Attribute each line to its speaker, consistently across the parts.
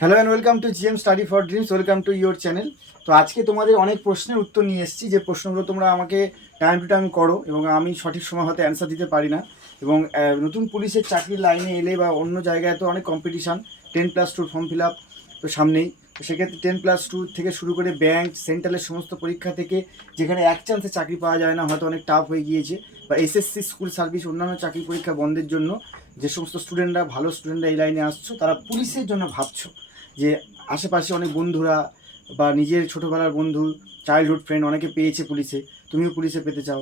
Speaker 1: Hello and welcome to GM study for dreams welcome to your channel তো আজকে তোমাদের অনেক প্রশ্নের উত্তর নিয়ে এসেছি। যে প্রশ্নগুলো তোমরা আমাকে টাইম টু টাইম করো এবং আমি সঠিক সময় হয়তো অ্যান্সার দিতে পারি না। এবং নতুন পুলিশের চাকরির লাইনে এলে বা অন্য জায়গায় তো অনেক কম্পিটিশান টেন প্লাস টুর ফর্ম ফিল আপ তো সামনেই। তো সেক্ষেত্রে টেন প্লাস টু থেকে শুরু করে ব্যাংক সেন্ট্রালের সমস্ত পরীক্ষা থেকে যেখানে এক চান্সে চাকরি পাওয়া যায় না, হয়তো অনেক টাফ হয়ে গিয়েছে। বা এসএসসি স্কুল সার্ভিস অন্যান্য চাকরি পরীক্ষা বন্ধের জন্য যে সমস্ত স্টুডেন্টরা ভালো স্টুডেন্টরা এই লাইনে আসছো, তারা পুলিশের জন্য ভাবছ। যে আশেপাশে অনেক বন্ধুরা বা নিজের ছোটোবেলার বন্ধু চাইল্ডহুড ফ্রেন্ড অনেকে পেয়েছে পুলিশে, তুমিও পুলিশে পেতে চাও।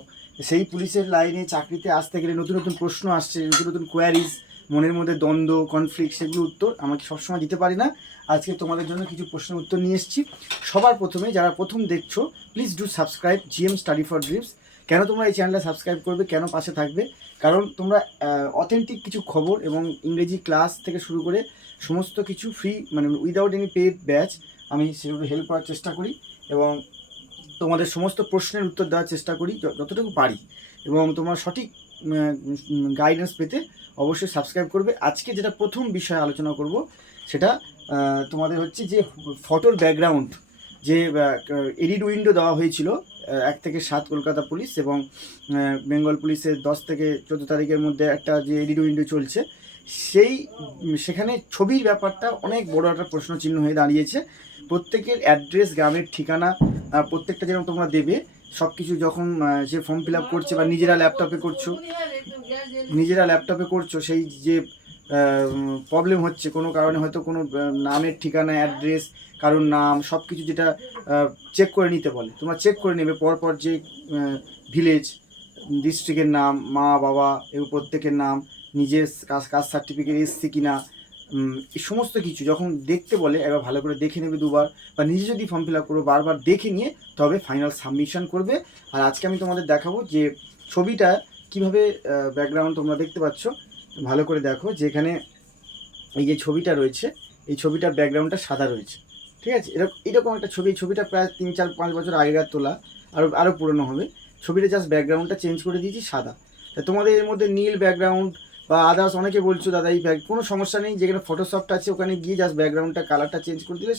Speaker 1: সেই পুলিশের লাইনে চাকরিতে আসতে গেলে নতুন নতুন প্রশ্ন আসছে, নতুন নতুন কোয়ারিজ মনের মধ্যে দ্বন্দ্ব কনফ্লিক্ট সেগুলো উত্তর আমাকে সবসময় দিতে পারি না। আজকে তোমাদের জন্য কিছু প্রশ্নের উত্তর নিয়ে এসেছি। সবার প্রথমে যারা প্রথম দেখছ please do subscribe GM study for dreams কেন তোমরা এই চ্যানেলটা সাবস্ক্রাইব করবে, কেন পাশে থাকবে? কারণ তোমরা অথেন্টিক কিছু খবর এবং ইংরেজি ক্লাস থেকে শুরু করে সমস্ত কিছু ফ্রি মানে উইদাউট এনি পেড ব্যাচ আমি সেগুলো হেল্প করার চেষ্টা করি এবং তোমাদের সমস্ত প্রশ্নের উত্তর দেওয়ার চেষ্টা করি যতটুকু পারি। এবং তোমরা সঠিক গাইডেন্স পেতে অবশ্যই সাবস্ক্রাইব করবে। আজকে যেটা প্রথম বিষয়ে আলোচনা করব, সেটা তোমাদের হচ্ছে যে ফটোর ব্যাকগ্রাউন্ড যে এডিট উইন্ডো দেওয়া হয়েছিল এক থেকে সাত কলকাতা পুলিশ এবং বেঙ্গল পুলিশের দশ থেকে চোদ্দ তারিখের মধ্যে একটা যে এডিট উইন্ডো চলছে, সেই, সেখানে ছবির ব্যাপারটা অনেক বড় একটা প্রশ্ন চিহ্ন হয়ে দাঁড়িয়েছে। প্রত্যেকের অ্যাড্রেস, গ্রামের ঠিকানা প্রত্যেকটা যেরকম তোমরা দেবে সব কিছু যখন যে ফর্ম ফিল আপ করছে বা নিজেরা ল্যাপটপে করছ, নিজেরা ল্যাপটপে করছ, সেই যে প্রবলেম হচ্ছে। কোনো কারণে হয়তো কোনো নামের ঠিকানা অ্যাড্রেস কারোর নাম সব কিছু যেটা চেক করে নিতে বলে। তোমরা চেক করে নেবে, পরপর যে ভিলেজ ডিস্ট্রিক্টের নাম, মা, বাবা এবং প্রত্যেকের নাম, নিজের কাজ কাস্ট সার্টিফিকেট এসছে কি না এই সমস্ত কিছু যখন দেখতে বলে, একবার ভালো করে দেখে নেবে দুবার, বা নিজে যদি ফর্ম ফিল আপ করো, বারবার দেখে নিয়ে তবে ফাইনাল সাবমিশন করবে। আর আজকে আমি তোমাদের দেখাবো যে ছবিটা কীভাবে ব্যাকগ্রাউন্ড তোমরা দেখতে পাচ্ছ। ভালো করে দেখো যেখানে এই যে ছবিটা রয়েছে, এই ছবিটার ব্যাকগ্রাউন্ডটা সাদা রয়েছে। ঠিক আছে? এরকম এরকম একটা ছবি ছবিটা প্রায় তিন চার, পাঁচ বছর আগেকার তোলা আরও আরও পুরনো হবে। ছবিটা জাস্ট ব্যাকগ্রাউন্ডটা চেঞ্জ করে দিয়েছি সাদা। তা তোমাদের এর মধ্যে নীল ব্যাকগ্রাউন্ড বা আদার্স অনেকে বলছো, দাদা, এই ব্যাগ কোনো সমস্যা নেই, যেখানে ফটোশপটা আছে, ওখানে গিয়ে জাস্ট ব্যাকগ্রাউন্ডটা কালারটা চেঞ্জ করে দিলে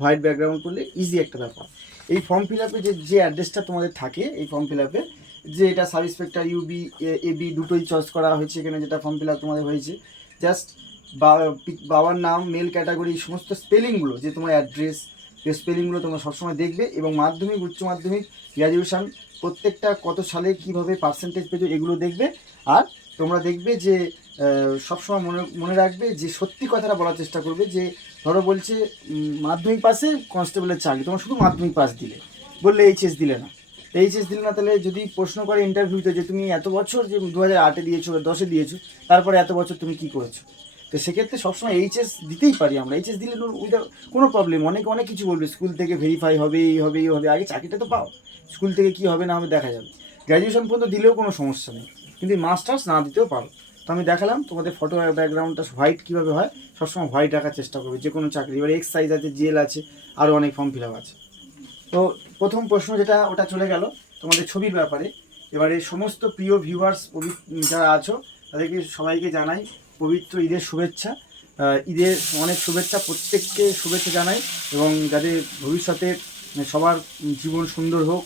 Speaker 1: হোয়াইট ব্যাকগ্রাউন্ড করলে ইজি একটা ব্যাপার। এই ফর্ম ফিল আপে যে যে অ্যাড্রেসটা তোমাদের থাকে, এই ফর্ম ফিল আপে যে এটা সাব ইন্সপেক্টর ইউবি এবি দুটোই চয়েস করা হয়েছে এখানে যেটা ফর্ম ফিল আপ তোমাদের হয়েছে। জাস্ট বাবার নাম মেল ক্যাটাগরি সমস্ত স্পেলিংগুলো যে তোমার অ্যাড্রেস এই স্পেলিংগুলো তোমরা সবসময় দেখবে এবং মাধ্যমিক, উচ্চ মাধ্যমিক গ্র্যাজুয়েশান প্রত্যেকটা কত সালে কীভাবে পার্সেন্টেজ পেয়েছ এগুলো দেখবে। আর তোমরা দেখবে যে সবসময় মনে মনে রাখবে যে সত্যি কথাটা বলার চেষ্টা করবে যে, ধরো বলছে মাধ্যমিক পাসে কনস্টেবলের চাকরি, তোমার শুধু মাধ্যমিক পাস দিলে, বললে এইচএস দিলে না। এইচএস দিলে না, তাহলে যদি প্রশ্ন করে ইন্টারভিউতে যে তুমি এত বছর যে দু হাজার আটে দিয়েছ বা দশে দিয়েছ, তারপরে এত বছর তুমি কি করেছ? তো সেক্ষেত্রে সবসময় এইচএস দিতেই পারি আমরা। এইচএস দিলে উইদাউট কোনো প্রবলেম অনেক অনেক কিছু বলবে। স্কুল থেকে ভেরিফাই হবে, এই হবে এই হবে, আগে চাকরিটা তো পাও। স্কুল থেকে কি হবে না হবে দেখা যাবে। গ্র্যাজুয়েশন পর্যন্ত দিলেও কোনো সমস্যা নেই। কিন্তু মাস্টার্স না দিতেও পারো। তো আমি দেখালাম তোমাদের ফটো ব্যাকগ্রাউন্ডটা হোয়াইট কীভাবে হয়। সবসময় হোয়াইট রাখার চেষ্টা করবে। যে কোনো চাকরি, এবার এক্স সাইজ আছে জেল আছে আরও অনেক ফর্ম ফিল আপ আছে। তো প্রথম প্রশ্ন যেটা, ওটা চলে গেল তোমাদের ছবির ব্যাপারে। এবারে সমস্ত প্রিয় ভিউয়ার্স যারা আছো, তাদেরকে সবাইকে জানাই পবিত্র ঈদের শুভেচ্ছা। ঈদের অনেক শুভেচ্ছা, প্রত্যেককে শুভেচ্ছা জানাই এবং যাদের ভবিষ্যতে সবার জীবন সুন্দর হোক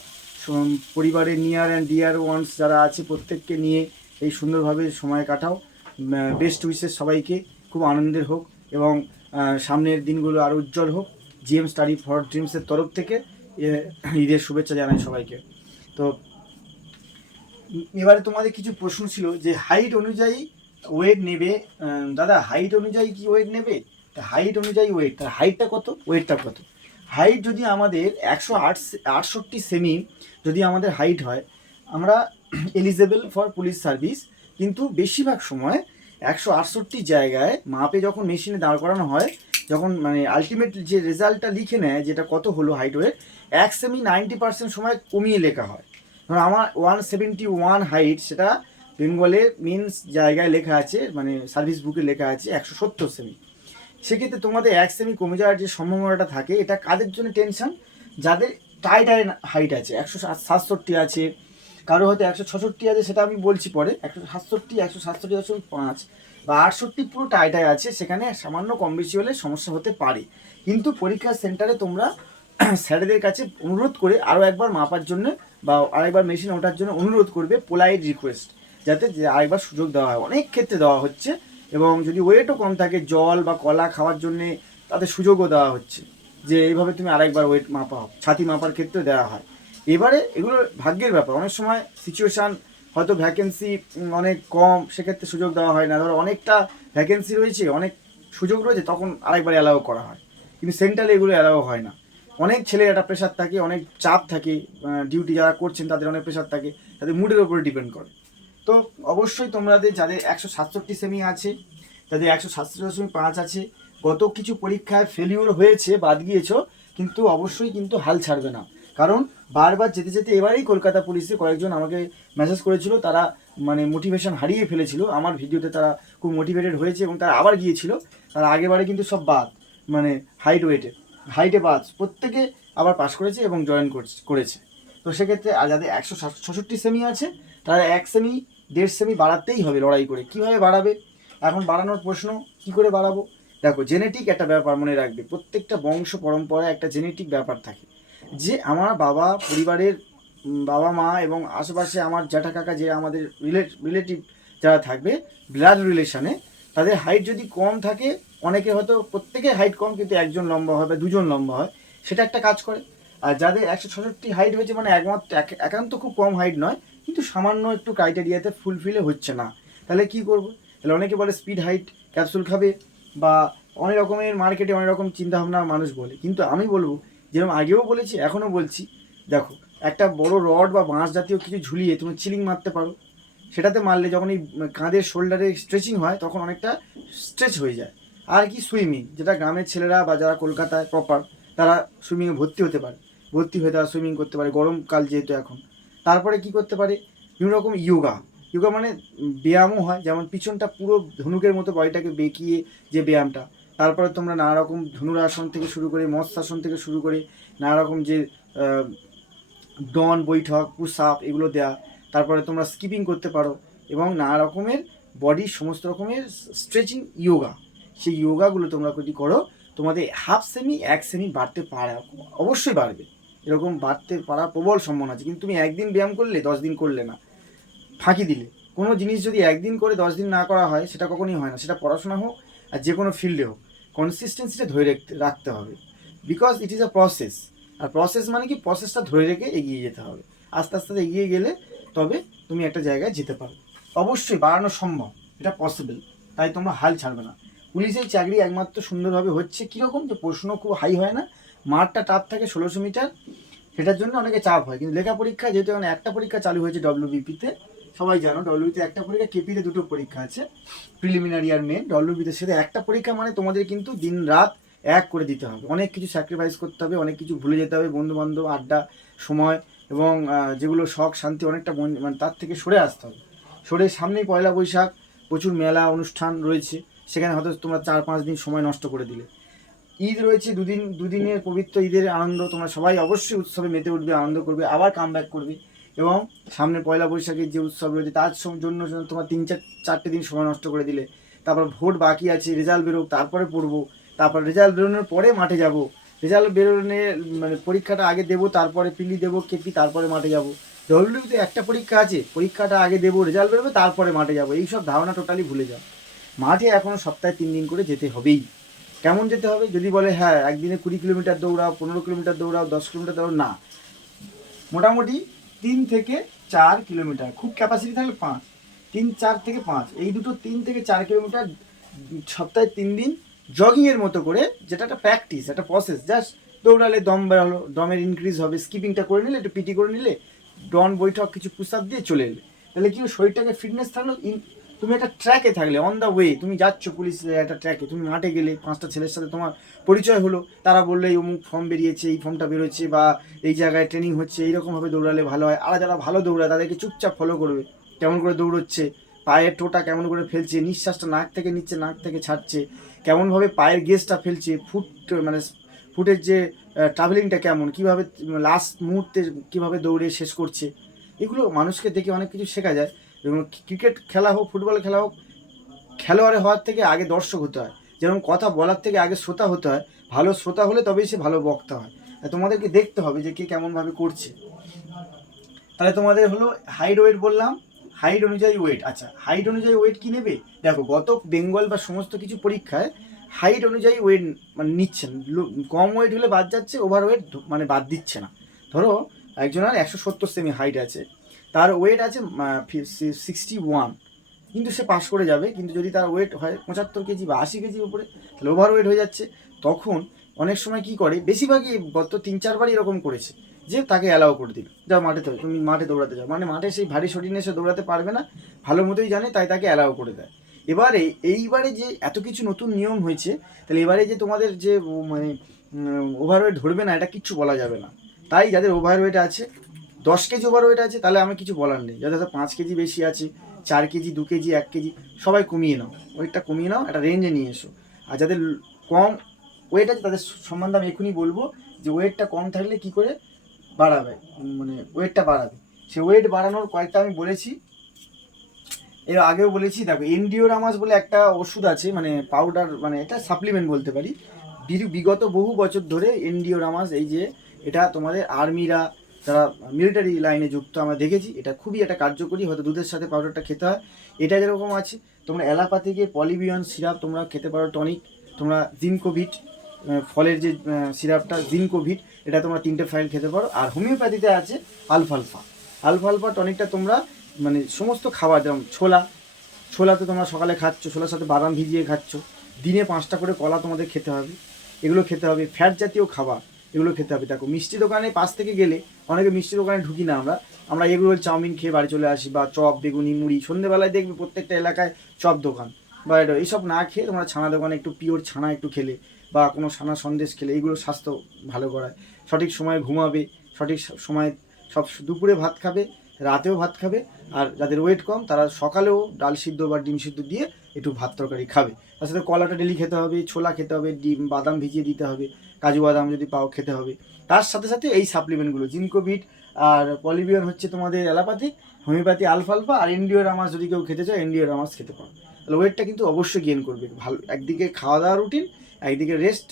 Speaker 1: পরিবারের নিয়ার অ্যান্ড ডিয়ার ওয়ান্স যারা আছে, প্রত্যেককে নিয়ে এই সুন্দরভাবে সময় কাটাও। বেস্ট উইসেস সবাইকে, খুব আনন্দের হোক এবং সামনের দিনগুলো আরও উজ্জ্বল হোক। জিএম স্টাডি ফর ড্রিমসের তরফ থেকে ঈদের শুভেচ্ছা জানাই সবাইকে। তো, এবারে তোমাদের কিছু প্রশ্ন ছিল যে হাইট অনুযায়ী ওয়েট নেবে দাদা হাইট অনুযায়ী কি ওয়েট নেবে? তা হাইট অনুযায়ী ওয়েট তার হাইটটা কত? ওয়েটটা কত? হাইট যদি আমাদের একশো আট, আটষট্টি সেমি যদি আমাদের হাইট হয়, আমরা এলিজেবল ফর পুলিশ সার্ভিস কিন্তু বেশিরভাগ সময় একশো আটষট্টি জায়গায় মাপে যখন মেশিনে দাঁড় করানো হয় যখন মানে আলটিমেট যে রেজাল্টটা লিখে নেয়, যেটা কত হলো হাইট ওয়েট এক সেমি নাইনটি পার্সেন্ট সময় কমিয়ে লেখা হয়। ধরো আমার ওয়ান সেভেন্টি ওয়ান হাইট সেটা বেঙ্গলে মিনস জায়গায় লেখা আছে মানে সার্ভিস বুকে লেখা আছে একশো সত্তর সেমি সেক্ষেত্রে তোমাদের এক সেমি কমে যাওয়ার যে সম্ভাবনাটা থাকে, এটা কাদের জন্য টেনশন যাদের টাই টাই হাইট আছে, একশো সাতষট্টি আছে, কারও হয়তো একশো ছষট্টি আছে, সেটা আমি বলছি পরে, একশো সাতষট্টি একশো সাতষট্টি একশো পাঁচ। বা আটষট্টি পুরো টাইটায় আছে, সেখানে সামান্য কম বেশি হলে সমস্যা হতে পারে। কিন্তু পরীক্ষা সেন্টারে তোমরা স্যারেদের কাছে অনুরোধ করে আরও একবার মাপার জন্য বা আরেকবার মেশিন ওঠার জন্য অনুরোধ করবে পোলাইট রিকোয়েস্ট যাতে আরেকবার সুযোগ দেওয়া হয়। অনেক ক্ষেত্রে দেওয়া হচ্ছে এবং যদি ওয়েটও কম থাকে, জল বা কলা খাওয়ার জন্যে তাদের সুযোগও দেওয়া হচ্ছে যে এইভাবে তুমি আরেকবার ওয়েট মাপাও। ছাতি মাপার ক্ষেত্রে দেওয়া হয়। এবারে এগুলো ভাগ্যের ব্যাপার। অনেক সময় সিচুয়েশান হয়তো ভ্যাকেন্সি অনেক কম, সেক্ষেত্রে সুযোগ দেওয়া হয় না। ধরো অনেকটা ভ্যাকেন্সি রয়েছে, অনেক সুযোগ রয়েছে, তখন আরেকবার অ্যালাউ করা হয়। কিন্তু সেন্ট্রালে এগুলো অ্যালাউ হয় না। অনেক ছেলের একটা প্রেশার থাকে, অনেক চাপ থাকে ডিউটি যারা করছেন তাদের অনেক প্রেশার থাকে, তাদের মুডের উপরে ডিপেন্ড করে। তো অবশ্যই তোমাদের যাদের একশো সাতষট্টি সেমি আছে, যাদের একশো সাতষট্টি দশমিক পাঁচ আছে, গত কিছু পরীক্ষায় ফেলিওর হয়েছে, বাদ গিয়েছো, কিন্তু অবশ্যই কিন্তু হাল ছাড়বে না। কারণ বারবার যেতে যেতে এবারেই কলকাতা পুলিশে কয়েকজন আমাকে মেসেজ করেছিল, তারা মানে মোটিভেশন হারিয়ে ফেলেছিল। আমার ভিডিওতে তারা খুব মোটিভেটেড হয়েছে এবং তারা আবার গিয়েছিল। তারা আগেবারে কিন্তু সব বাদ মানে হাইট ওয়েটে হাইটে বাদ। প্রত্যেকে আবার পাস করেছে এবং জয়েন করেছে তো সেক্ষেত্রে আর যাদের একশো ছষট্টি সেমি আছে, তারা এক সেমি দেড় সেমি বাড়াতেই হবে লড়াই করে। কীভাবে বাড়াবে? এখন বাড়ানোর প্রশ্ন, কি করে বাড়াবো? দেখো জেনেটিক একটা ব্যাপার মনে রাখবে। প্রত্যেকটা বংশ পরম্পরায় একটা জেনেটিক ব্যাপার থাকে। যে আমার বাবা পরিবারের বাবা মা এবং আশেপাশে আমার জ্যাঠা কাকা যে আমাদের রিলেটিভ যারা থাকবে ব্লাড রিলেশনে তাদের হাইট যদি কম থাকে, অনেকে হয়তো প্রত্যেকের হাইট কম কিন্তু একজন লম্বা হয় বা দুজন লম্বা হয়, সেটা একটা কাজ করে। আর যাদের একশো ছষট্টি হাইট হয়েছে মানে একমাত্র এক- একান্ত খুব কম হাইট নয়, কিন্তু সামান্য একটু ক্রাইটেরিয়াতে ফুলফিলে হচ্ছে না। তাহলে কি করব? তাহলে অনেকে বলে স্পিড হাইট ক্যাপসুল খাবে বা অনেক রকমের মার্কেটে অনেক রকম চিন্তাভাবনা মানুষ বলে। কিন্তু আমি বলব যেরকম আগেও বলেছি, এখনও বলছি। দেখো, একটা বড় রড বা বাঁশ জাতীয় কিছু ঝুলিয়ে তুমি চিলিং মারতে পারো। সেটাতে মারলে যখন এই কাঁধের শোল্ডারে স্ট্রেচিং হয়, তখন অনেকটা স্ট্রেচ হয়ে যায়। আর কি সুইমিং যেটা গ্রামের ছেলেরা বা যারা কলকাতায় প্রপার তারা সুইমিংয়ে ভর্তি হতে পারে। ভর্তি হয়ে তারা সুইমিং করতে পারে, গরমকাল যেহেতু এখন। তারপরে কি করতে পারে? বিভিন্ন রকম ইয়োগা ইয়োগা মানে ব্যায়ামও হয়, যেমন পিছনটা পুরো ধনুকের মতো বডিটাকে বেঁকিয়ে যে ব্যায়ামটা তারপরে তোমরা নানা রকম ধনুরাসন থেকে শুরু করে মৎস্যাসন থেকে শুরু করে নানা রকম যে ডন, বৈঠক পুশ আপ এগুলো দেয়া। তারপরে তোমরা স্কিপিং করতে পারো এবং নানা রকমের বডির সমস্ত রকমের স্ট্রেচিং ইয়োগা। সেই ইয়োগাগুলো তোমরা যদি করো, তোমাদের হাফ সেমি, এক সেমি বাড়তে পারে, অবশ্যই বাড়বে। এরকম বাড়তে পারা প্রবল সম্ভাবনা আছে। কিন্তু তুমি একদিন ব্যায়াম করলে, দশ দিন করলে না। ফাঁকি দিলে। কোনো জিনিস যদি একদিন করে দশ দিন না করা হয়, সেটা কখনোই হয় না। সেটা পড়াশোনা হোক আর যে কোনো ফিল্ডে হোক। কনসিস্টেন্সিটা ধরে রাখতে হবে। Because it is a process R process মানে কি? প্রসেসটা ধরে রেখে এগিয়ে যেতে হবে। আস্তে আস্তে এগিয়ে গেলে তবে তুমি একটা জায়গায় যেতে পারবে অবশ্যই বাড়ানো সম্ভব। এটা পসিবল তাই তোমরা হাল ছাড়বে না। পুলিশের চাকরি একমাত্র সুন্দরভাবে হচ্ছে কীরকম? যে প্রশ্ন খুব হাই হয় না। মাঠটা টাপ থাকে ষোলোশো মিটার। সেটার জন্য অনেকে চাপ হয়। কিন্তু লেখা পরীক্ষা যেহেতু এখন একটা পরীক্ষা চালু হয়েছে ডব্লিউবিপিতে সবাই জানো ডব্লিউবিতে একটা পরীক্ষা কেপিতে দুটো পরীক্ষা আছে। প্রিলিমিনারি আর মেন ডব্লিউবিতে সেটা একটা পরীক্ষা মানে তোমাদের কিন্তু দিন রাত এক করে দিতে হবে। অনেক কিছু স্যাক্রিফাইস করতে হবে, অনেক কিছু ভুলে যেতে হবে বন্ধু বান্ধব আড্ডা, সময় এবং যেগুলো শখ, শান্তি অনেকটা মানে তার থেকে সরে আসতে হবে। সরে সামনেই পয়লা বৈশাখ, প্রচুর মেলা, অনুষ্ঠান রয়েছে। সেখানে হয়তো তোমরা চার পাঁচ দিন সময় নষ্ট করে দিলে। ঈদ রয়েছে, দুদিন, দুদিনের পবিত্র ঈদের আনন্দ তোমরা সবাই অবশ্যই উৎসবে মেতে উঠবে, আনন্দ করবে, আবার কাম করবে। এবং সামনে পয়লা বৈশাখের যে উৎসব রয়েছে, তার জন্য তোমার তিন চার, চারটে দিন সময় নষ্ট করে দিলে। তারপর ভোট বাকি আছে, রেজাল্ট বেরোক, তারপরে পড়ব। তারপর রেজাল্ট বেরোনোর পরে মাঠে যাব। রেজাল্ট বেরোনে মানে পরীক্ষাটা আগে দেবো, তারপরে পিলি দেবো, কেপি, তারপরে মাঠে যাব। ডব্লিউতে একটা পরীক্ষা আছে, পরীক্ষাটা আগে দেবো, রেজাল্ট বেরোবে, তারপরে মাঠে যাব। এইসব ধারণা টোটালি ভুলে যাও। মাঠে এখনও সপ্তাহে তিন দিন করে যেতে হবেই। কেমন যেতে হবে? যদি বলে হ্যাঁ একদিনে কুড়ি কিলোমিটার দৌড়াও, পনেরো কিলোমিটার দৌড়াও, দশ কিলোমিটার দৌড়াও, না। মোটামুটি তিন থেকে চার কিলোমিটার, খুব ক্যাপাসিটি থাকলে পাঁচ, তিন, চার থেকে পাঁচ, এই দুটো তিন থেকে চার কিলোমিটার সপ্তাহে তিন দিন জগিংয়ের মতো করে, যেটা একটা প্র্যাকটিস একটা প্রসেস জাস্ট দৌড়ালে দম বেড়ালো দমের ইনক্রিজ হবে স্কিপিংটা করে নিলে, একটু পিটি করে নিলে, ডন, বৈঠক, কিছু পুষাপ দিয়ে চলে এলে। তাহলে কি শরীরটাকে ফিটনেস থাকল তুমি একটা ট্র্যাকে থাকলে অন দ্য ওয়ে তুমি যাচ্ছ পুলিশের একটা ট্র্যাকে তুমি মাঠে গেলে পাঁচটা ছেলের সাথে তোমার পরিচয় হলো। তারা বললে, এই অমুক ফর্ম বেরিয়েছে, এই ফর্মটা বেরোচ্ছে বা এই জায়গায় ট্রেনিং হচ্ছে, এইরকমভাবে দৌড়ালে ভালো হয়। আর যারা ভালো দৌড়ায়, তাদেরকে চুপচাপ ফলো করবে, কেমন করে দৌড়চ্ছে, পায়ের টোটা কেমন করে ফেলছে, নিঃশ্বাসটা নাক থেকে নিচ্ছে, নাক থেকে ছাড়ছে, কেমনভাবে পায়ের গেজটা ফেলছে ফুট মানে ফুটের যে ট্রাভেলিংটা কেমন, কীভাবে লাস্ট মুহূর্তে কীভাবে দৌড়ে শেষ করছে, এগুলো মানুষকে দেখে অনেক কিছু শেখা যায়। এবং ক্রিকেট খেলা হোক, ফুটবল খেলা হোক, খেলোয়াড় হওয়ার থেকে আগে দর্শক হতে হয়। যেমন কথা বলার থেকে আগে শ্রোতা হতে হয়। ভালো শ্রোতা হলে তবেই সে ভালো বক্তা হয়। তোমাদেরকে দেখতে হবে যে কে কেমনভাবে করছে। তাহলে তোমাদের হলো হাইট ওয়েট বললাম। হাইট অনুযায়ী ওয়েট আচ্ছা হাইট অনুযায়ী ওয়েট কি নেবে? দেখো, গত বেঙ্গল বা সমস্ত কিছু পরীক্ষায় হাইট অনুযায়ী ওয়েট মানে নিচ্ছেন। কম ওয়েট হলে বাদ যাচ্ছে ওভার ওয়েট মানে বাদ দিচ্ছে না। ধরো একজনের একশো সত্তর সেমি হাইট আছে। তার ওয়েট আছে সিক্সটি ওয়ান কিন্তু সে পাস করে যাবে, কিন্তু যদি তার ওয়েট হয় পঁচাত্তর কেজি বা আশি কেজির উপরে, তাহলে ওভার ওয়েট হয়ে যাচ্ছে। তখন অনেক সময় কি করে, বেশিরভাগই গত তিন, চারবারই এরকম করেছে যে তাকে অ্যালাউ করে দিল যাও মাঠে তো, তুমি মাঠে দৌড়াতে যাও। মানে মাঠে সেই ভারী শরীর নিয়ে সে দৌড়াতে পারবে না, ভালো মতোই জানে, তাই তাকে অ্যালাউ করে দেয়। এবারে এইবারে যে এত কিছু নতুন নিয়ম হয়েছে, তাহলে এবারে যে তোমাদের যে মানে ওভারওয়েট ধরবে না, এটা কিচ্ছু বলা যাবে না। তাই যাদের ওভারওয়েট আছে দশ কেজি ওভার ওয়েট আছে, তাহলে আমি কিছু বলার নেই। হয়তো পাঁচ কেজি বেশি আছে, চার কেজি, দু কেজি, এক কেজি, সবাই কমিয়ে নাও। ওয়েটটা কমিয়ে নাও, একটা রেঞ্জে নিয়ে এসো। আর যাদের কম ওয়েট আছে, তাদের সম্বন্ধে আমি এখনই বলব যে ওয়েটটা কম থাকলে কি করে? বাড়াবে। মানে ওয়েটটা বাড়াবে। সে ওয়েট বাড়ানোর কয়েকটা আমি বলেছি। এর আগেও বলেছি, দেখো এনডিওরামাস বলে একটা ওষুধ আছে মানে পাউডার মানে এটা সাপ্লিমেন্ট বলতে পারি। বিগত বহু বছর ধরে এনডিওরামাস এই যে এটা তোমাদের আর্মিরা যারা মিলিটারি লাইনে যুক্ত, আমরা দেখেছি, এটা খুবই একটা কার্যকরী, হয়তো দুধের সাথে পাউডারটা খেতে হয়। এটা যেরকম আছে, তোমরা অ্যালাপাথিকে পলিবিয়ন সিরাপ তোমরা খেতে পারো টনিক তোমরা জিনকোভিট ফলের যে সিরাপটা জিনকোভিট এটা তোমরা তিনটে ফাইল খেতে পারো। আর হোমিওপ্যাথিতে আছে আলফালফা আলফালফা টনিকটা তোমরা মানে সমস্ত খাবার, যেমন ছোলা ছোলা তো তোমরা সকালে খাচ্ছ, ছোলার সাথে বাদাম ভিজিয়ে খাচ্ছ, দিনে পাঁচটা করে কলা তোমাদের খেতে হবে। এগুলো খেতে হবে। ফ্যাট জাতীয় খাবার। এগুলো খেতে হবে। দেখো, মিষ্টি দোকানে পাশ থেকে গেলে অনেকে মিষ্টি দোকানে ঢুকি না আমরা। আমরা এগুলো চাউমিন খেয়ে বাড়ি চলে আসি বা চপ, বেগুনি, মুড়ি সন্ধ্যেবেলায় দেখবে প্রত্যেকটা এলাকায় চপ দোকান বা এইসব না খেয়ে তোমরা ছানা দোকানে একটু পিওর ছানা একটু খেলে বা কোনো ছানা সন্দেশ খেলে, এগুলো স্বাস্থ্য ভালো করায়। সঠিক সময়ে ঘুমাবে, সঠিক সময় সব দুপুরে ভাত খাবে, রাতেও ভাত খাবে আর যাদের ওয়েট কম তারা সকালেও ডাল সিদ্ধ বা ডিম সিদ্ধ দিয়ে একটু ভাত তরকারি খাবে। তার সাথে কলাটা ডেলি খেতে হবে, ছোলা খেতে হবে, ডিম, বাদাম ভিজিয়ে দিতে হবে। কাজু বাদাম যদি পাও খেতে হবে। তার সাথে সাথে এই সাপ্লিমেন্টগুলো জিনকোভিট আর পলিবিয়ন হচ্ছে তোমাদের অ্যালোপ্যাথিক হোমিওপ্যাথি, আলফালফা আর এনডিওরামাস যদি কেউ খেতে চায় এনডিওরামাস খেতে পারো। তাহলে ওয়েটটা কিন্তু অবশ্যই গেন করবে। ভালো, একদিকে খাওয়া দাওয়া রুটিন একদিকে রেস্ট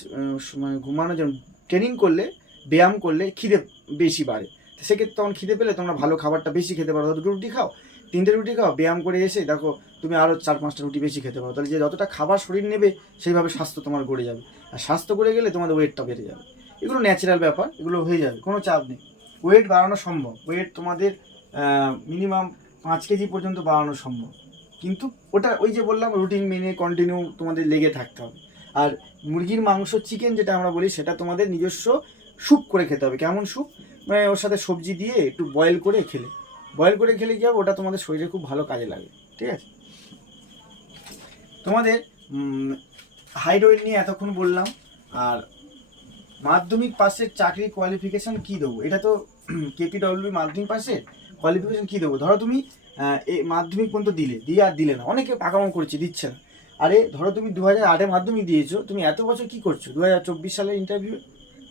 Speaker 1: মানে ঘুমানো যেমন ট্রেনিং করলে, ব্যায়াম করলে খিদে বেশি বাড়ে। সেক্ষেত্রে তখন খিদে পেলে তোমরা ভালো খাবারটা বেশি খেতে পারো। দুটো রুটি খাও, তিনটে রুটি খাও, ব্যায়াম করে এসে দেখো তুমি আরও চার পাঁচটা রুটি বেশি খেতে পারো। তাহলে যে যতটা খাবার শরীর নেবে, সেইভাবে স্বাস্থ্য তোমার গড়ে যাবে। আর স্বাস্থ্য করে গেলে তোমাদের ওয়েটটা বেড়ে যাবে। এগুলো ন্যাচারাল ব্যাপার, এগুলো হয়ে যাবে, কোনো চাপ নেই। ওয়েট বাড়ানো সম্ভব ওয়েট তোমাদের মিনিমাম পাঁচ কেজি পর্যন্ত বাড়ানো সম্ভব। কিন্তু ওটা ওই যে বললাম রুটিন মেনে কন্টিনিউ তোমাদের লেগে থাকতে হবে। আর মুরগির মাংস চিকেন যেটা আমরা বলি, সেটা তোমাদের নিজস্ব স্যুপ করে খেতে হবে। কেমন স্যুপ মানে ওর সাথে সবজি দিয়ে একটু বয়েল করে খেলে। বয়েল করে খেলে কী হবে? ওটা তোমাদের শরীরে খুব ভালো কাজে লাগে। ঠিক আছে? তোমাদের হাইড ওয়েট নিয়ে এতক্ষণ বললাম, আর মাধ্যমিক পাশের চাকরির কোয়ালিফিকেশান কি দেবো? এটা তো কেপিডব্লিউ মাধ্যমিক পাশে কোয়ালিফিকেশান কি দেবো? ধরো তুমি এই মাধ্যমিক পর্যন্ত দিলে, দিয়ে আর দিলে না, অনেকে পাকামো করছে, দিচ্ছে না। আরে, ধরো তুমি দু হাজার আটে মাধ্যমিক দিয়েছ, তুমি এত বছর কী করছ? দু হাজার চব্বিশ সালের ইন্টারভিউ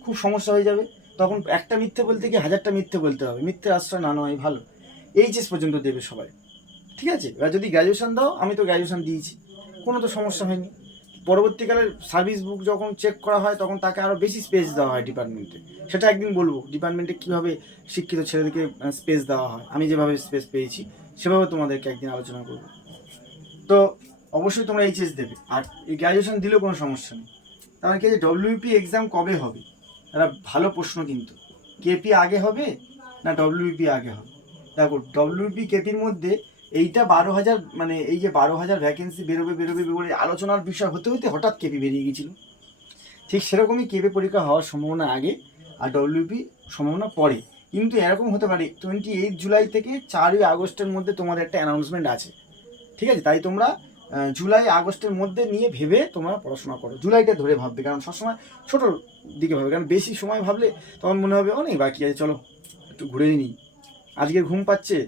Speaker 1: খুব সমস্যা হয়ে যাবে। তখন একটা মিথ্যে বলতে গিয়ে হাজারটা মিথ্যে বলতে হবে। মিথ্যে আশ্রয় না নয় ভালো। এইচএস পর্যন্ত দেবে সবাই। ঠিক আছে? এবার যদি গ্র্যাজুয়েশান দাও, আমি তো গ্র্যাজুয়েশান দিয়েছি। কোনো তো সমস্যা হয়নি। পরবর্তীকালে সার্ভিস বুক যখন চেক করা হয়, তখন তাকে আরও বেশি স্পেস দেওয়া হয় ডিপার্টমেন্টে সেটা একদিন বলব ডিপার্টমেন্টে কীভাবে শিক্ষিত ছেলেদেরকে স্পেস দেওয়া হয়? আমি যেভাবে স্পেস পেয়েছি, সেভাবে তোমাদেরকে একদিন আলোচনা করব। তো অবশ্যই তোমরা এইচএস দেবে। আর এই গ্র্যাজুয়েশন দিলেও কোনো সমস্যা নেই। তার কি আছে ডব্লিউপি এক্সাম কবে হবে? একটা ভালো প্রশ্ন কিন্তু। কেপি আগে হবে না ডব্লিউপি আগে হবে? দেখো ডব্লিউপি কেপির মধ্যে এইটা বারো হাজার মানে এই যে বারো হাজার ভ্যাকেন্সি বেরোবে বেরোবে বেরোবে আলোচনার বিষয় হতে হতে হঠাৎ কেপি বেরিয়ে গিয়েছিল। ঠিক সেরকমই কেপি পরীক্ষা হওয়ার সম্ভাবনা আগে আর ডব্লিউপি সম্ভাবনা পরে। কিন্তু এরকম হতে পারে টোয়েন্টি এইট জুলাই থেকে চারই আগস্টের মধ্যে তোমাদের একটা অ্যানাউন্সমেন্ট আছে। ঠিক আছে? তাই তোমরা জুলাই আগস্টের মধ্যে নিয়ে ভেবে তোমরা পড়াশোনা করো। জুলাইটা ধরে ভাববে, কারণ সবসময় ছোটোর দিকে ভাবে কারণ বেশি সময় ভাবলে তখন মনে হবে অনেক বাকি আছে। চলো, একটু ঘুরে নিই। আজকে ঘুম পাচ্ছে।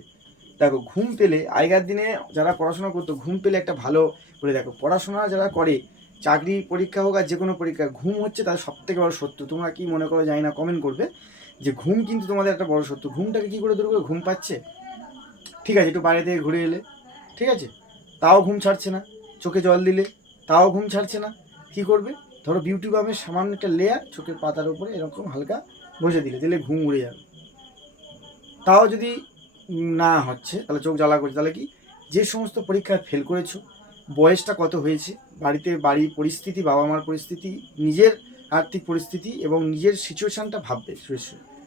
Speaker 1: দেখো, ঘুম পেলে, আগেকার দিনে যারা পড়াশোনা করতো, ঘুম পেলে একটা ভালো করে দেখো, পড়াশোনা যারা করে, চাকরি পরীক্ষা হোক আর যে কোনো পরীক্ষা, ঘুম হচ্ছে তার সব থেকে বড় সত্য তোমরা কি মনে করো, জানি না কমেন্ট করবে, যে ঘুম কিন্তু তোমাদের একটা বড় সত্য ঘুমটাকে কী করে করে ঘুম পাচ্ছে। ঠিক আছে, একটু বাইরে থেকে ঘুরে এলে। ঠিক আছে? তাও ঘুম ছাড়ছে না। চোখে জল দিলে, তাও ঘুম ছাড়ছে না। কি করবে? ধরো বিউটি বামের সামান্য একটা লেয়ার চোখের পাতার উপরে এরকম হালকা বসে দিলে দিলে ঘুম উড়ে যাবে। তাও যদি না হচ্ছে, তাহলে চোখ জ্বালা করছে। তাহলে কি? যে সমস্ত পরীক্ষায় ফেল করেছ, বয়সটা কত হয়েছে, বাড়িতে বাড়ির পরিস্থিতি বাবা মার পরিস্থিতি, নিজের আর্থিক পরিস্থিতি এবং নিজের সিচুয়েশানটা ভাববে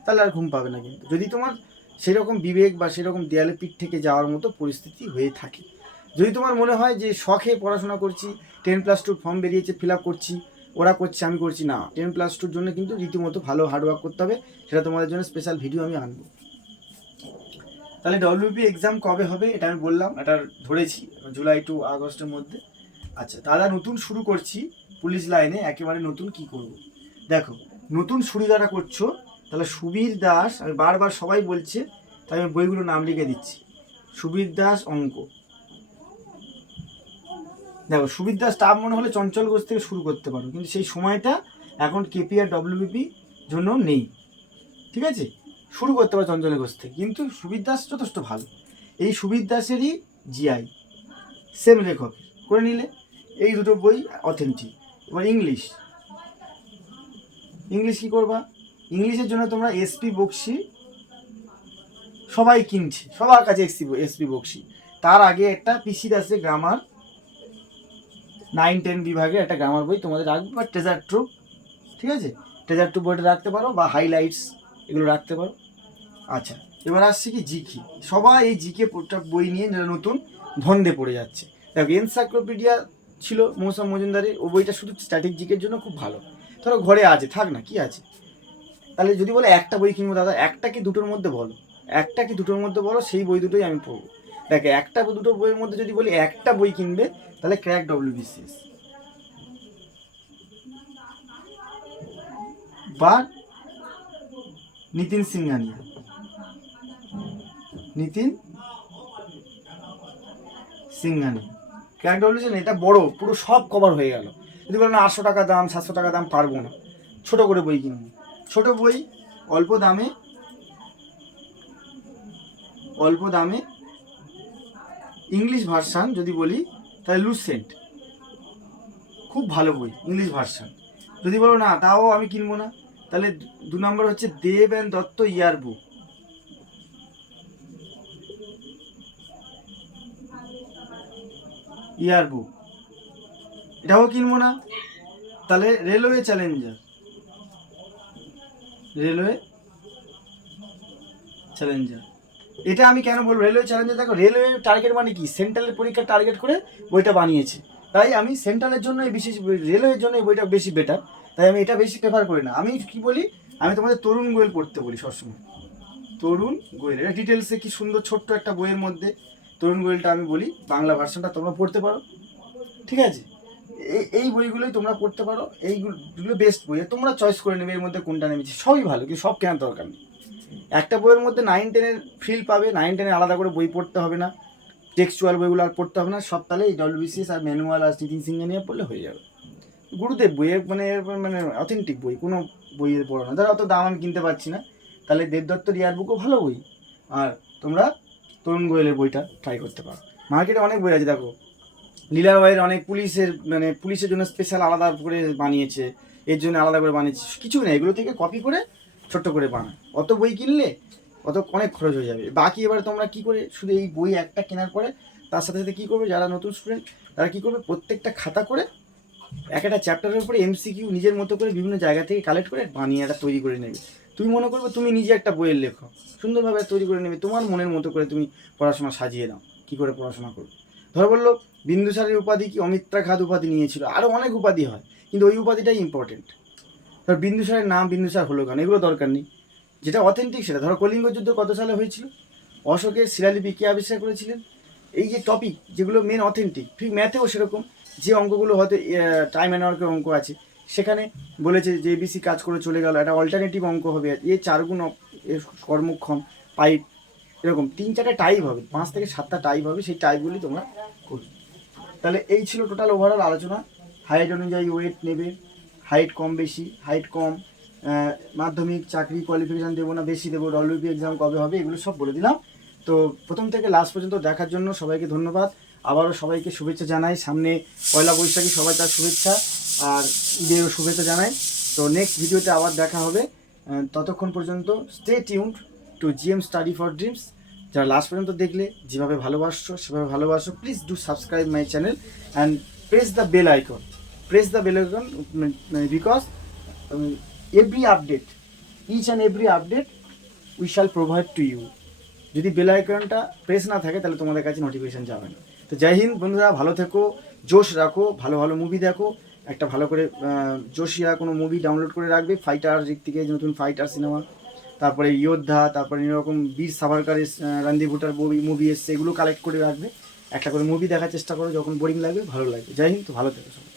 Speaker 1: তাহলে আর ঘুম পাবে না কিন্তু। যদি তোমার সেরকম বিবেক বা সেরকম দেয়ালে পিঠ থেকে যাওয়ার মতো পরিস্থিতি হয়ে থাকে। যদি তোমার মনে হয় যে শখে পড়াশোনা করছি টেন প্লাস টুর ফর্ম বেরিয়েছে ফিল আপ করছি, ওরা করছে, আমি করছি, না। টেন প্লাস টুর জন্য কিন্তু রীতিমতো ভালো হার্ডওয়ার্ক করতে হবে, সেটা তোমাদের জন্য স্পেশাল ভিডিও আমি আনব। তাহলে ডব্লিউপি এক্সাম কবে হবে এটা আমি বললাম, এটা ধরেছি জুলাই টু আগস্টের মধ্যে। আচ্ছা দাদা নতুন শুরু করছি, পুলিশ লাইনে একেবারে নতুন কি করব? দেখো, নতুন শুরু যারা করছ, তাহলে সুবীর দাস, আমি বারবার সবাই বলছে, তাই আমি বইগুলোর নাম লিখে দিচ্ছি। সুবীর দাস অঙ্ক। দেখো, সুবীর দাস স্টাফ মনে হলে চঞ্চল ঘোষ থেকে শুরু করতে পারো, কিন্তু সেই সময়টা এখন কেপি আর ডব্লিউবিপি জন্য নেই। ঠিক আছে? শুরু করতে পারো চঞ্চল ঘোষ থেকে। কিন্তু সুবীর দাস যথেষ্ট ভালো। এই সুবীর দাসেরই জিআই সেম লেখক। করে নিলে, এই দুটো বই অথেন্টিক এবার ইংলিশ ইংলিশ কী করবা? ইংলিশের জন্য তোমরা এসপি বক্সি সবাই কিনছে। সবার কাছে এসপি এসপি বক্সি তার আগে একটা পিসি দাসের গ্রামার নাইন টেন বিভাগে একটা গ্রামার বই তোমাদের রাখবে বা ট্রেজার ট্রুপ ঠিক আছে? ট্রেজার ট্রুপ বইটা রাখতে পারো বা হাইলাইটস এগুলো রাখতে পারো। আচ্ছা এবার আসছে কি জিকে। সবাই এই জিকে বই নিয়ে যারা নতুন, ধন্দে পড়ে যাচ্ছে। দেখো এনসাইক্লোপিডিয়া ছিল মৌসুম মজুমদারের, ও বইটা শুধু স্ট্যাটিক জিকের জন্য খুব ভালো। ধরো ঘরে আছে, থাক না, কি আছে? তাহলে যদি বলে একটা বই কিনবো, দাদা, একটা কি দুটোর মধ্যে বলো? একটা কি দুটোর মধ্যে বলো, সেই বই দুটোই আমি পড়ব। দেখে, একটা দুটো বইয়ের মধ্যে যদি বলি একটা বই কিনবে, তাহলে ক্র্যাক ডব্লিউবিসিএস বা নিতিন সিংহানিয়া নিতিন ক্র্যাক ডব্লিউবিসিএস এটা বড়, পুরো সব কভার হয়ে গেল। যদি বলেন আটশো টাকা দাম, সাতশো টাকা দাম, পারব না। ছোট করে বই কিনবো। ছোট বই অল্প দামে অল্প দামে ইংলিশ ভার্সান যদি বলি, তাহলে লুসেন্ট খুব ভালো বই, ইংলিশ ভার্সান। যদি বলো না, তাও আমি কিনবো না। তাহলে দু নম্বর হচ্ছে দেব অ্যান্ড দত্ত ইয়ার বুক ইয়ার বুক। এটাও কিনবো না? তাহলে রেলওয়ে চ্যালেঞ্জার। Railway Challenger. এটা আমি কেন বলব? রেলওয়ে চ্যালেঞ্জার, দেখো, রেলওয়ে টার্গেট মানে কি? সেন্ট্রালের পরীক্ষা টার্গেট করে বইটা বানিয়েছে। তাই আমি সেন্ট্রালের জন্য এই বিশেষ রেলওয়ের জন্য এই বইটা বেশি বেটার তাই আমি এটা বেশি প্রেফার করি না। আমি কি বলি? আমি তোমাদের তরুণ গোয়েল পড়তে বলি সবসময়। তরুণ গোয়েল। এটা ডিটেলসে কি সুন্দর ছোট্ট একটা বইয়ের মধ্যে তরুণ গোয়েলটা আমি বলি, বাংলা ভার্সনটা তোমরা পড়তে পারো। ঠিক আছে? এই এই বইগুলোই তোমরা পড়তে পারো। এইগুলো বেস্ট বই। তোমরা চয়েস করে নেবে এর মধ্যে কোনটা নেমেছি সবই ভালো, কিন্তু সব কেনার দরকার নেই। একটা বইয়ের মধ্যে নাইন টেনের ফিল পাবে। নাইন টেনে আলাদা করে বই পড়তে হবে না। টেক্সচুয়াল বইগুলো আর পড়তে হবে না। সব তাহলে এই ডব্লিউবিসিএস আর ম্যানুয়াল আর নিতিন সিংহে নিয়ে পড়লে হয়ে যাবে। গুরুদেব বই, এর মানে মানে অথেন্টিক বই, কোনো বইয়ের পড়ো না। ধরো অত দাম আমি কিনতে পারছি না। তাহলে দেবদত্ত রিয়ার বুকও ভালো বই। আর তোমরা তরুণ গোয়েলের বইটা ট্রাই করতে পারো। মার্কেটে অনেক বই আছে, দেখো। লীলার ভাইয়ের অনেক পুলিশের মানে পুলিশের জন্য স্পেশাল আলাদা করে বানিয়েছে, এর জন্য আলাদা করে বানিয়েছে, কিছু নেই, এগুলো থেকে কপি করে ছোট্ট করে বানায়। অত বই কিনলে অত অনেক খরচ হয়ে যাবে। বাকি এবার তোমরা কি করে শুধু এই বই একটা কেনার পরে তার সাথে সাথে কী করবে? যারা নতুন স্টুডেন্ট তারা কী করবে? প্রত্যেকটা খাতা করে এক একটা চ্যাপ্টারের উপরে এমসিকিউ নিজের মতো করে বিভিন্ন জায়গা থেকে কালেক্ট করে বানিয়ে একটা তৈরি করে নেবে। তুমি মনে করবে তুমি নিজে একটা বইয়ের লেখো সুন্দরভাবে তৈরি করে নেবে, তোমার মনের মতো করে তুমি পড়াশোনা সাজিয়ে দাও। কী করে পড়াশোনা করবে? ধর বলল বিন্দুসারের উপাধি কি অমিত্রা ঘাত উপাধি নিয়েছিল? আরও অনেক উপাধি হয়, কিন্তু ওই উপাধিটাই ইম্পর্টেন্ট ধর, বিন্দুসারের নাম বিন্দুসার হলো কেন? এগুলো দরকার নেই। যেটা অথেন্টিক সেটা। ধরো, কলিঙ্গ যুদ্ধ কত সালে হয়েছিল? অশোকের শিলালিপি কে আবিষ্কার করেছিলেন? এই যে টপিক যেগুলো মেন অথেন্টিক ঠিক ম্যাথেও সেরকম। যে অঙ্কগুলো হয়তো টাইম অ্যান্ড অঙ্ক আছে সেখানে বলেছে যে এবিসি কাজ করে চলে গেল, একটা অল্টারনেটিভ অঙ্ক হবে, এ চারগুণ কর্মক্ষম পাইপ এরকম তিন চারটে টাইপ হবে, পাঁচ থেকে সাতটা টাইপ হবে, সেই টাইপগুলি তোমরা করবে। তাহলে এই ছিল টোটাল ওভারঅল আলোচনা। হাইট অনুযায়ী ওয়েট নেবে হাইট কম বেশি হাইট কম মাধ্যমিক, চাকরি কোয়ালিফিকেশান দেবো না, বেশি দেবো ডব্লিউপি এক্সাম কবে হবে, এগুলো সব বলে দিলাম। তো প্রথম থেকে লাস্ট পর্যন্ত দেখার জন্য সবাইকে ধন্যবাদ। আবারও সবাইকে শুভেচ্ছা জানাই। সামনে পয়লা বৈশাখী সবাই তার শুভেচ্ছা। আর ঈদেরও শুভেচ্ছা জানাই। তো নেক্সট ভিডিওতে আবার দেখা হবে। ততক্ষণ পর্যন্ত stay tuned to GM study for dreams যারা লাস্ট পর্যন্ত দেখলে, যেভাবে ভালোবাসছো, সেভাবে ভালোবাসো please do subscribe my channel and press the bell icon press the bell icon because every update each and every update we shall provide to you যদি bell আইকনটা press না থাকে, তাহলে তোমাদের কাছে নোটিফিকেশান যাবে না। তো জয় হিন্দ বন্ধুরা, ভালো থেকো, জোশ রাখো, ভালো ভালো মুভি দেখো। একটা ভালো করে জোশিয়া কোনো মুভি ডাউনলোড করে রাখবে ফাইটার দিক থেকে নতুন ফাইটার সিনেমা তারপরে যোদ্ধা তারপরে এরকম বীর সাভারকারের রান্দি ভুটার মুভি মুভি এসছে, এগুলো কালেক্ট করে রাখবে। একটা করে মুভি দেখার চেষ্টা করো, যখন বোরিং লাগবে, ভালো লাগবে। যাই হিন্দ তো ভালো থেকো সবাই।